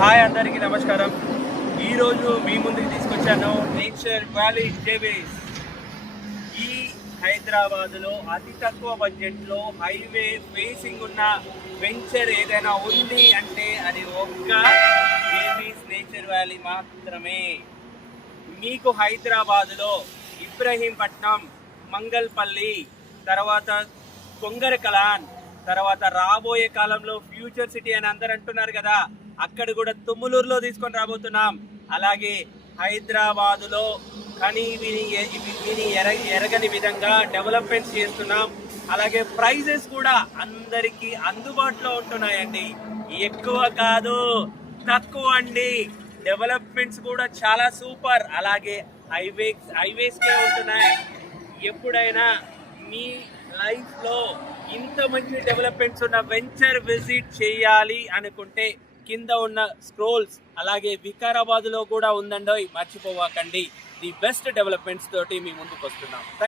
Hi అందరికీ నమస్కారం. ఈరోజు మీ ముందుకు తీసుకొచ్చాను నేచర్ వ్యాలీ డేబేస్ ఈ హైదరాబాద్లో అతి తక్కువ బడ్జెట్లో హైవే ఫేసింగ్ ఉన్న వెంచర్ ఏదైనా ఉంది అంటే అది ఒక్క డేవీస్ నేచర్ వ్యాలీ మాత్రమే. మీకు హైదరాబాద్లో ఇబ్రహీంపట్నం మంగల్పల్లి తర్వాత కొంగర కలాన్ తర్వాత రాబోయే కాలంలో ఫ్యూచర్ సిటీ అని అందరు అంటున్నారు కదా. అక్కడ కూడా తుమ్ములూరులో తీసుకొని రాబోతున్నాం. అలాగే హైదరాబాదులో కని విని విని ఎర ఎరగని విధంగా డెవలప్మెంట్స్ చేస్తున్నాం. అలాగే ప్రైజెస్ కూడా అందరికీ అందుబాటులో ఉంటున్నాయండి. ఎక్కువ కాదు తక్కువ అండి. డెవలప్మెంట్స్ కూడా చాలా సూపర్. అలాగే హైవేస్ హైవేస్కే ఉంటున్నాయి. ఎప్పుడైనా మీ లైఫ్లో ఇంత మంచి డెవలప్మెంట్స్ ఉన్న వెంచర్ విజిట్ చేయాలి అనుకుంటే కింద ఉన్న స్క్రోల్స్ అలాగే వికారాబాద్లో కూడా ఉందండో మర్చిపోవాకండి. ది బెస్ట్ డెవలప్మెంట్స్ తోటి మీ ముందుకు వస్తున్నాం